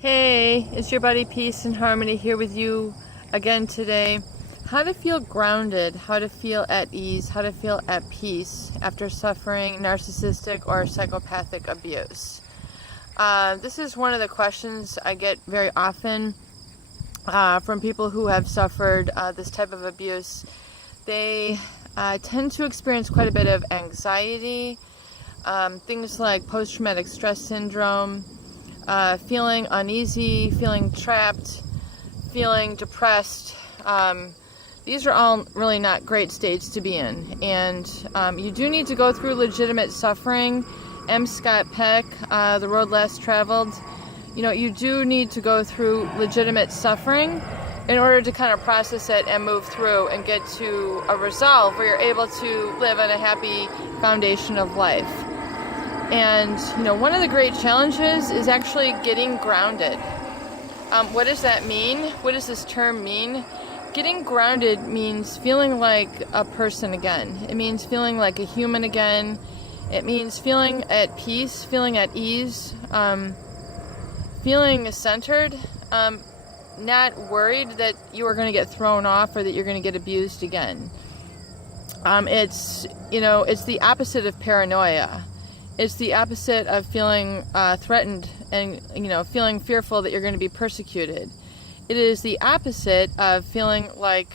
Hey, it's your buddy Peace and Harmony here with you again today. How to feel grounded, how to feel at ease, how to feel at peace after suffering narcissistic or psychopathic abuse. This is one of the questions I get very often from people who have suffered this type of abuse. They tend to experience quite a bit of anxiety, things like post-traumatic stress syndrome, feeling uneasy, feeling trapped, feeling depressed. These are all really not great states to be in. And you do need to go through legitimate suffering. M. Scott Peck, The Road Less Traveled. You know, you do need to go through legitimate suffering in order to kind of process it and move through and get to a resolve where you're able to live on a happy foundation of life. And, you know, one of the great challenges is actually getting grounded. What does that mean? What does this term mean? Getting grounded means feeling like a person again. It means feeling like a human again. It means feeling at peace, feeling at ease, feeling centered, not worried that you are going to get thrown off or that you're going to get abused again. It's the opposite of paranoia. It's the opposite of feeling threatened and, feeling fearful that you're going to be persecuted. It is the opposite of feeling like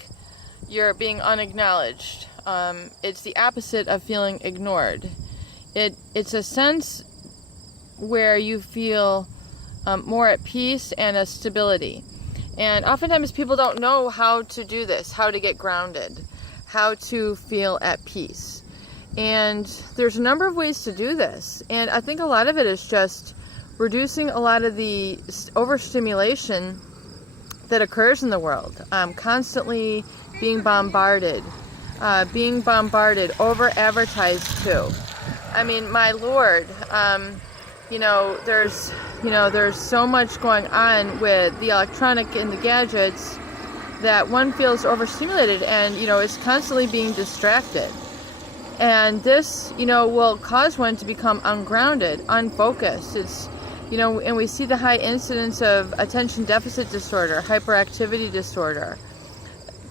you're being unacknowledged. It's the opposite of feeling ignored. It's a sense where you feel more at peace and a stability. And oftentimes people don't know how to do this, how to get grounded, how to feel at peace. And there's a number of ways to do this. And I think a lot of it is just reducing a lot of the overstimulation that occurs in the world. Constantly being bombarded, over-advertised too. I mean, my Lord, there's so much going on with the electronic and the gadgets that one feels overstimulated and, is constantly being distracted. And this, will cause one to become ungrounded, unfocused. It's, and we see the high incidence of attention deficit disorder, hyperactivity disorder.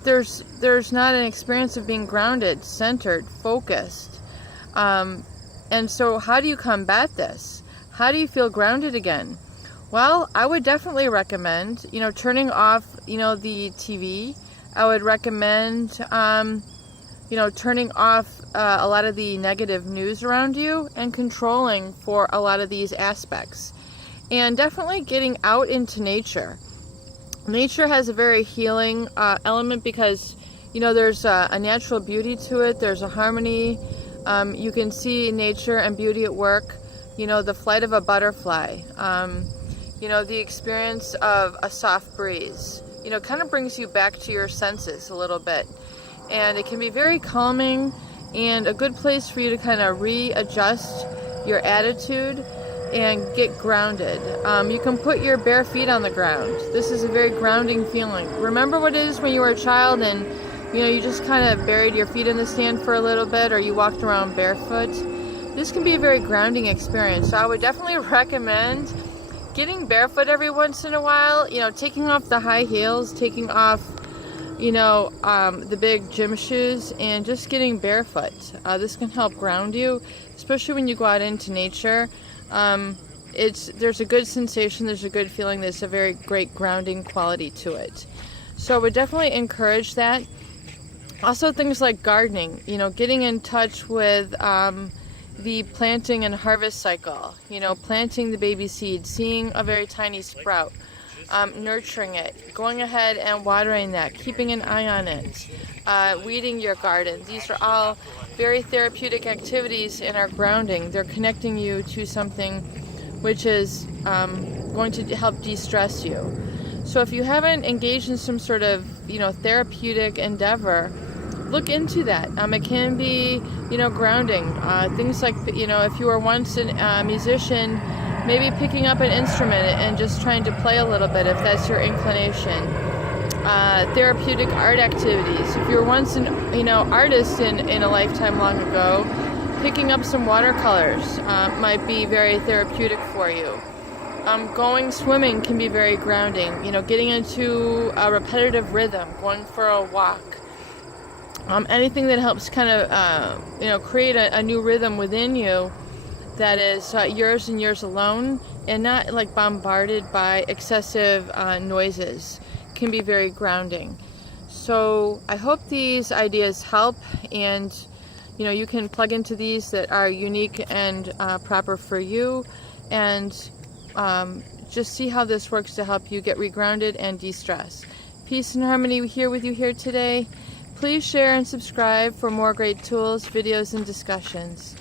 There's not an experience of being grounded, centered, focused. And so how do you combat this? How do you feel grounded again? Well, I would definitely recommend, turning off, the TV. I would recommend, turning off a lot of the negative news around you and controlling for a lot of these aspects. And definitely getting out into nature. Nature has a very healing element because, there's a natural beauty to it. There's a harmony. You can see nature and beauty at work. The flight of a butterfly. The experience of a soft breeze. Kind of brings you back to your senses a little bit. And it can be very calming and a good place for you to kind of readjust your attitude and get grounded. You can put your bare feet on the ground. This is a very grounding feeling. Remember what it is when you were a child and you just kind of buried your feet in the sand for a little bit, or you walked around barefoot? This can be a very grounding experience. So I would definitely recommend getting barefoot every once in a while, taking off the high heels, taking off the big gym shoes, and just getting barefoot. This can help ground you, especially when you go out into nature. There's a good sensation, there's a good feeling, there's a very great grounding quality to it. So I would definitely encourage that. Also things like gardening, getting in touch with the planting and harvest cycle, planting the baby seed, seeing a very tiny sprout. Nurturing it, going ahead and watering that, keeping an eye on it, weeding your garden. These are all very therapeutic activities in our grounding. They're connecting you to something which is going to help de-stress you. So if you haven't engaged in some sort of, therapeutic endeavor, look into that. It can be, grounding. Things like, if you were once a musician, maybe picking up an instrument and just trying to play a little bit if that's your inclination. Therapeutic art activities. If you were once an artist in a lifetime long ago, picking up some watercolors might be very therapeutic for you. Going swimming can be very grounding. You know, getting into a repetitive rhythm, going for a walk. Anything that helps kind of, you know, create a new rhythm within you that is yours and yours alone, and not like bombarded by excessive noises, can be very grounding. So I hope these ideas help, and you know, you can plug into these that are unique and proper for you, and just see how this works to help you get regrounded and de-stress. Peace and harmony here with you here today. Please share and subscribe for more great tools, videos, and discussions.